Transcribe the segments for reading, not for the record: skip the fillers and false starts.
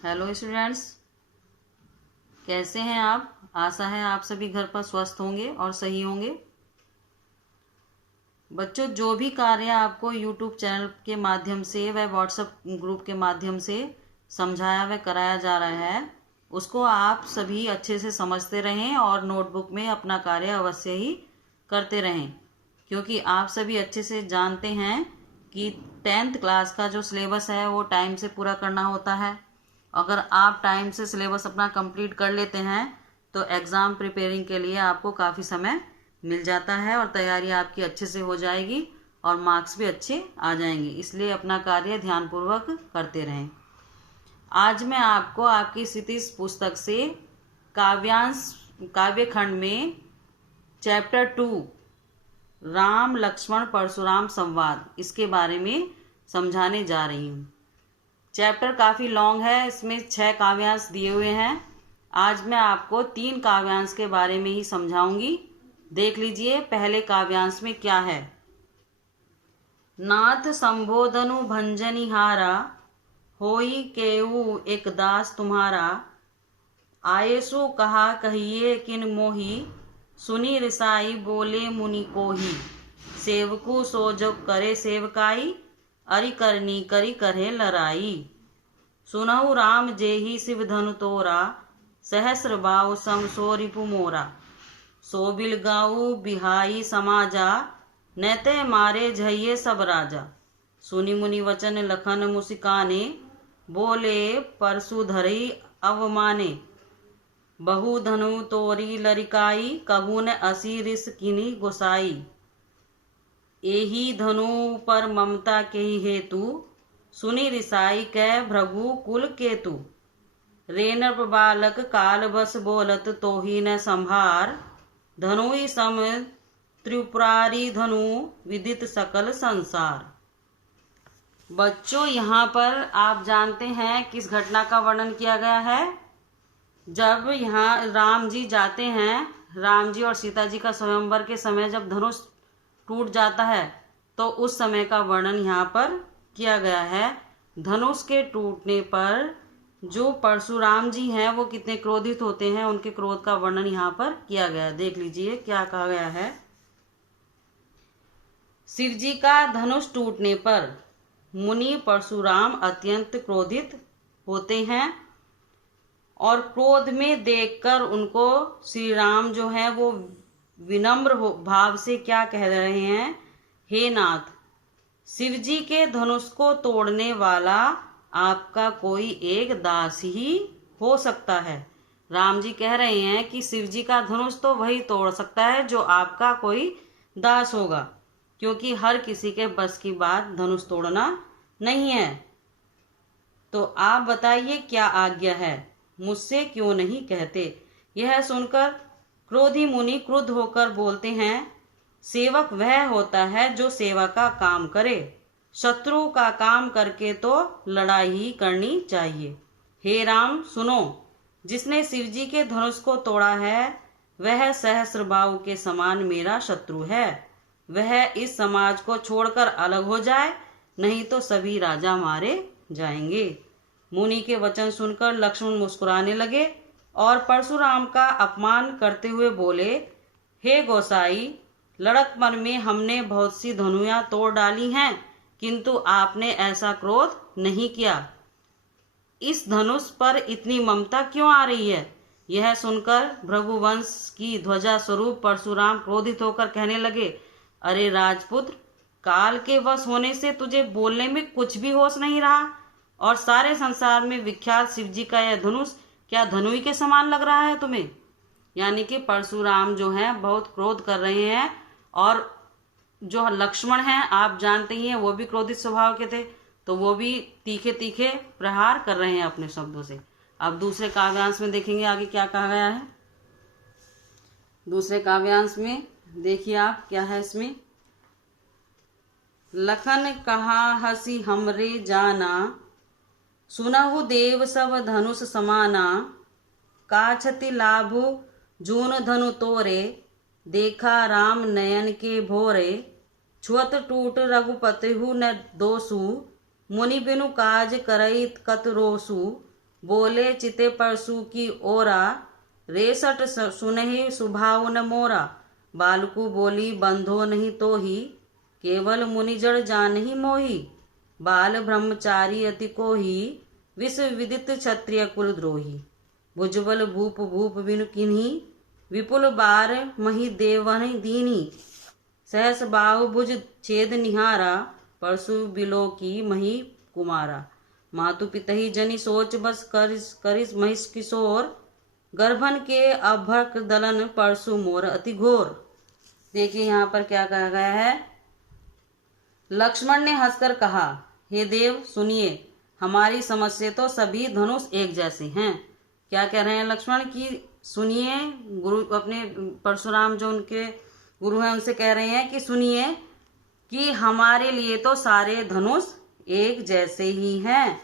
Hello students, कैसे हैं आप। आशा है आप सभी घर पर स्वस्थ होंगे और सही होंगे। बच्चों, जो भी कार्य आपको यूट्यूब चैनल के माध्यम से व व्हाट्सएप ग्रुप के माध्यम से समझाया व कराया जा रहा है, उसको आप सभी अच्छे से समझते रहें और नोटबुक में अपना कार्य अवश्य ही करते रहें, क्योंकि आप सभी अच्छे से जानते हैं कि 10th क्लास का जो सिलेबस है वो टाइम से पूरा करना होता है। अगर आप टाइम से सिलेबस अपना कंप्लीट कर लेते हैं तो एग्ज़ाम प्रिपेयरिंग के लिए आपको काफ़ी समय मिल जाता है और तैयारी आपकी अच्छे से हो जाएगी और मार्क्स भी अच्छे आ जाएंगे। इसलिए अपना कार्य ध्यानपूर्वक करते रहें। आज मैं आपको आपकी स्थितिज पुस्तक से काव्य खंड में चैप्टर 2 राम लक्ष्मण परशुराम संवाद, इसके बारे में समझाने जा रही हूँ। चैप्टर काफ़ी लॉन्ग है, इसमें 6 काव्यांश दिए हुए हैं। आज मैं आपको 3 काव्यांश के बारे में ही समझाऊंगी। देख लीजिए पहले काव्यांश में क्या है। नाथ संबोधनु भंजनिहारा, होई केऊ एक दास तुम्हारा। आयेसु कहा कहिए किन मोही, सुनी रिसाई बोले मुनि कोही। सेवकु सो जो करे सेवकाई, अरि करनी करी करे लड़ाई। सुनहु राम जेहि शिव धनु तोरा, सहस्र बाहु सम सो रिपु मोरा। सो बिल गाऊ बिहाई समाजा, नैते मारे झइये सब राजा। सुनि मुनि वचन लखन मुसिकाने, बोले परशुधरि अवमाने। बहु धनु तोरी लरिकाई, कबून असी रिस किनी गोसाई। एही धनु पर ममता के हेतु, सुनि रिसाई कै भृगु कुल केतु। रेनर बालक काल बस बोलत तोहि न संभार, धनुई सम त्रिपुरारी धनु विदित सकल संसार। बच्चों, यहाँ पर आप जानते हैं किस घटना का वर्णन किया गया है। जब यहाँ राम जी जाते हैं, राम जी और सीता जी का स्वयंवर के समय जब धनुष टूट जाता है तो उस समय का वर्णन यहाँ पर किया गया है। धनुष के टूटने पर जो परशुराम जी हैं वो कितने क्रोधित होते हैं, उनके क्रोध का वर्णन यहाँ पर किया गया है। देख लीजिए क्या कहा गया है। शिव जी का धनुष टूटने पर मुनि परशुराम अत्यंत क्रोधित होते हैं और क्रोध में देखकर उनको श्री राम जो है वो विनम्र भाव से क्या कह रहे हैं, हे नाथ, शिव जी के धनुष को तोड़ने वाला आपका कोई एक दास ही हो सकता है। राम जी कह रहे हैं कि शिव जी का धनुष तो वही तोड़ सकता है जो आपका कोई दास होगा, क्योंकि हर किसी के बस की बात धनुष तोड़ना नहीं है। तो आप बताइए क्या आज्ञा है, मुझसे क्यों नहीं कहते। यह सुनकर क्रोधी मुनि क्रुद्ध होकर बोलते हैं, सेवक वह होता है जो सेवा का काम करे, शत्रु का काम करके तो लड़ाई ही करनी चाहिए। हे राम सुनो, जिसने शिव जी के धनुष को तोड़ा है वह सहस्रबाहु के समान मेरा शत्रु है। वह इस समाज को छोड़कर अलग हो जाए, नहीं तो सभी राजा मारे जाएंगे। मुनि के वचन सुनकर लक्ष्मण मुस्कुराने लगे और परशुराम का अपमान करते हुए बोले, हे गोसाई, लड़कपन में हमने बहुत सी धनुयां तोड़ डाली हैं, किंतु आपने ऐसा क्रोध नहीं किया। इस धनुष पर इतनी ममता क्यों आ रही है। यह सुनकर भृगुवंश की ध्वजा स्वरूप परशुराम क्रोधित होकर कहने लगे, अरे राजपुत्र, काल के वश होने से तुझे बोलने में कुछ भी होश नहीं रहा और सारे संसार में विख्यात शिव जी का यह धनुष क्या धनुई के समान लग रहा है तुम्हें। यानी कि परशुराम जो है बहुत क्रोध कर रहे हैं और जो लक्ष्मण हैं आप जानते ही हैं वो भी क्रोधित स्वभाव के थे, तो वो भी तीखे तीखे प्रहार कर रहे हैं अपने शब्दों से। अब दूसरे काव्यांश में देखेंगे आगे क्या कहा गया है। दूसरे काव्यांश में देखिए आप क्या है इसमें। लखन कहा हसी हमरे जाना, सुनहु देव सब धनुष समाना। काछति लाभु जून धनु तोरे, देखा राम नयन के भोरे। छुअत टूट रघुपति हु न दोसु, मुनि बिनु काज करई कत रोसु। बोले चिते परसु की ओरा, रेसठ सुनहि सुभाव न मोरा। बालकु बोली बंधो नहीं तो ही, केवल मुनि जड़ जानहि मोही। बाल ब्रह्मचारी अति को ही, विश्व विदित क्षत्रिय कुल द्रोही। भुजबल भूप भूप बिनु किन्ही, विपुल बार मही देवनि दीनी। सहस बाहु भुज छेद निहारा, परसु बिलो की मही कुमारा। मातु पितहि जनि सोच बस करिस महिष किशोर, गर्भन के अभ्रक दलन परसु मोर अति घोर। देखिए यहाँ पर क्या कहा गया है। लक्ष्मण ने हंसकर कहा, हे देव सुनिए, हमारी समझ से तो सभी धनुष एक जैसे हैं। क्या कह रहे हैं लक्ष्मण की सुनिए, गुरु अपने परशुराम जो उनके गुरु हैं उनसे कह रहे हैं कि सुनिए कि हमारे लिए तो सारे धनुष एक जैसे ही हैं।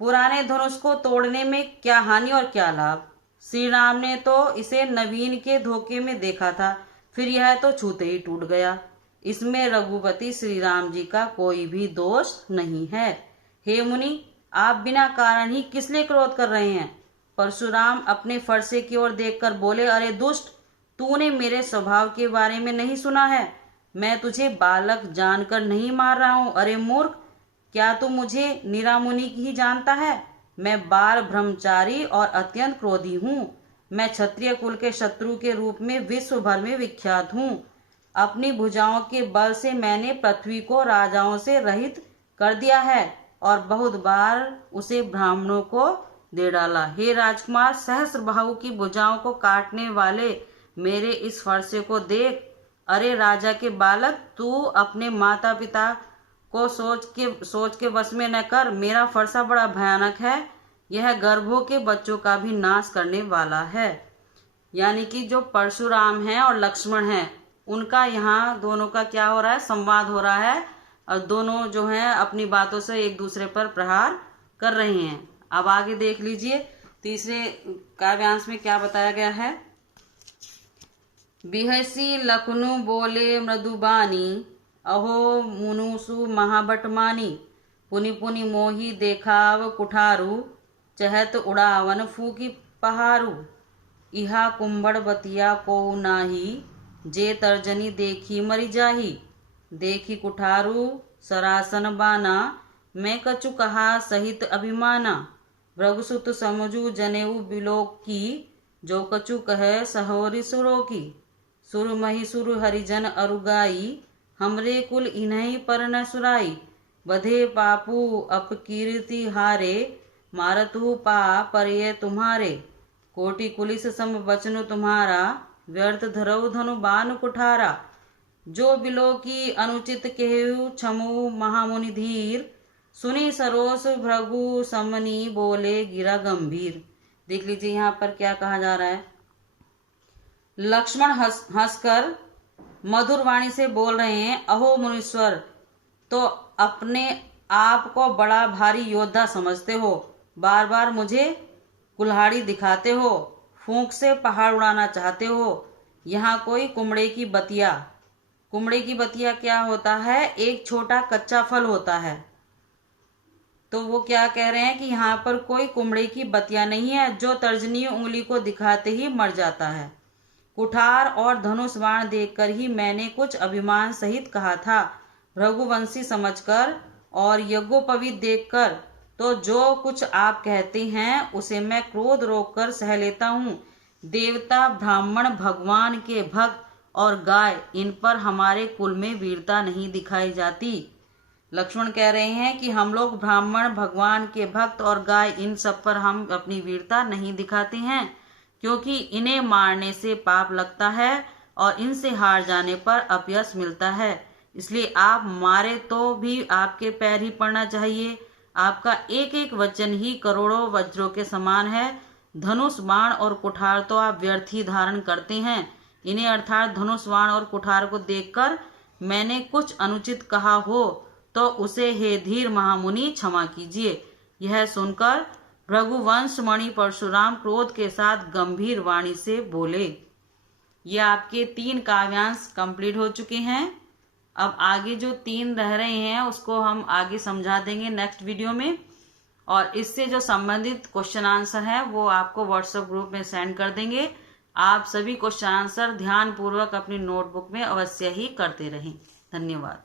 पुराने धनुष को तोड़ने में क्या हानि और क्या लाभ। श्री राम ने तो इसे नवीन के धोखे में देखा था, फिर यह तो छूते ही टूट गया। इसमें रघुपति श्री राम जी का कोई भी दोष नहीं है। हे मुनि, आप बिना कारण ही किस लिए क्रोध कर रहे हैं। परशुराम अपने फरसे की ओर देखकर बोले, अरे दुष्ट, तूने मेरे स्वभाव के बारे में नहीं सुना है। मैं तुझे बालक जानकर नहीं मार रहा हूँ। अरे मूर्ख, क्या तू मुझे निरामुनि ही जानता है। मैं बाल ब्रह्मचारी और अत्यंत क्रोधी हूँ। मैं क्षत्रिय कुल के शत्रु के रूप में विश्व भर में विख्यात हूँ। अपनी भुजाओं के बल से मैंने पृथ्वी को राजाओं से रहित कर दिया है और बहुत बार उसे ब्राह्मणों को दे डाला। हे राजकुमार, सहस्र बाहु की भुजाओं को काटने वाले मेरे इस फरसे को देख। अरे राजा के बालक, तू अपने माता पिता को सोच के वश में न कर। मेरा फरसा बड़ा भयानक है, यह गर्भों के बच्चों का भी नाश करने वाला है। यानी कि जो परशुराम हैं और लक्ष्मण हैं, उनका यहाँ दोनों का क्या हो रहा है, संवाद हो रहा है और दोनों जो हैं अपनी बातों से एक दूसरे पर प्रहार कर रहे हैं। अब आगे देख लीजिए तीसरे काव्यांश में क्या बताया गया है। बिहसी लखनु बोले मृदुबानी, अहो मुनुसु महाबटमानी। पुनि पुनि मोही देखाव कुठारू, चहत उड़ावन फूकी पहारू। इहा कुंभड़ बतिया को नाही, जे तर्जनी देखी मरी जाही। देखी कुठारू सरासन बाना, मैं कछु कहा सहित अभिमाना। भृगुसुत समझू जनेऊ बिलोक की, जो कछु कहे सहोरी सुरो की। सुर मही सुर हरिजन अरुगाई, हमरे कुल इन्हीं पर न सुराई। बधे पापू अपकीर्ति हारे, मारतु पा परिये तुम्हारे। कोटि कुलिस सम बचनु तुम्हारा, व्यर्थ धरऊ धनु बान कुठारा। जो बिलो की अनुचित केहु छमु महामुनि धीर, सुनी सरोस भृगु समनी बोले गिरा गंभीर। देख लीजिए यहाँ पर क्या कहा जा रहा है। लक्ष्मण हंसकर मधुर वाणी से बोल रहे हैं, अहो मुनीश्वर, तो अपने आप को बड़ा भारी योद्धा समझते हो। बार बार मुझे कुल्हाड़ी दिखाते हो, फूंक से पहाड़ उड़ाना चाहते हो। यहाँ कोई कुमड़े की बतिया, कुमड़े की बतिया क्या होता है, एक छोटा कच्चा फल होता है। तो वो क्या कह रहे हैं कि यहाँ पर कोई कुमड़े की बतिया नहीं है जो तर्जनी उंगली को दिखाते ही मर जाता है। कुठार और धनुष बाण देखकर ही मैंने कुछ अभिमान सहित कहा था। भृगुवंशी समझकर और यज्ञोपवीत देखकर तो जो कुछ आप कहते हैं उसे मैं क्रोध रोककर सह लेता हूँ। देवता, ब्राह्मण, भगवान के भक्त और गाय, इन पर हमारे कुल में वीरता नहीं दिखाई जाती। लक्ष्मण कह रहे हैं कि हम लोग ब्राह्मण, भगवान के भक्त और गाय, इन सब पर हम अपनी वीरता नहीं दिखाते हैं, क्योंकि इन्हें मारने से पाप लगता है और इनसे हार जाने पर अपयश मिलता है। इसलिए आप मारे तो भी आपके पैर ही पड़ना चाहिए। आपका एक एक वचन ही करोड़ों वज्रों के समान है। धनुष, बाण और कुठार तो आप व्यर्थ ही धारण करते हैं। इन्हें अर्थात धनुष, बाण और कुठार को देखकर मैंने कुछ अनुचित कहा हो तो उसे हे धीर महामुनि क्षमा कीजिए। यह सुनकर भृगुवंश मणि परशुराम क्रोध के साथ गंभीर वाणी से बोले। ये आपके 3 काव्यांश कंप्लीट हो चुके हैं। अब आगे जो 3 रह रहे हैं उसको हम आगे समझा देंगे नेक्स्ट वीडियो में। और इससे जो संबंधित क्वेश्चन आंसर है वो आपको व्हाट्सएप ग्रुप में सेंड कर देंगे। आप सभी क्वेश्चन आंसर ध्यान पूर्वक अपनी नोटबुक में अवश्य ही करते रहें। धन्यवाद।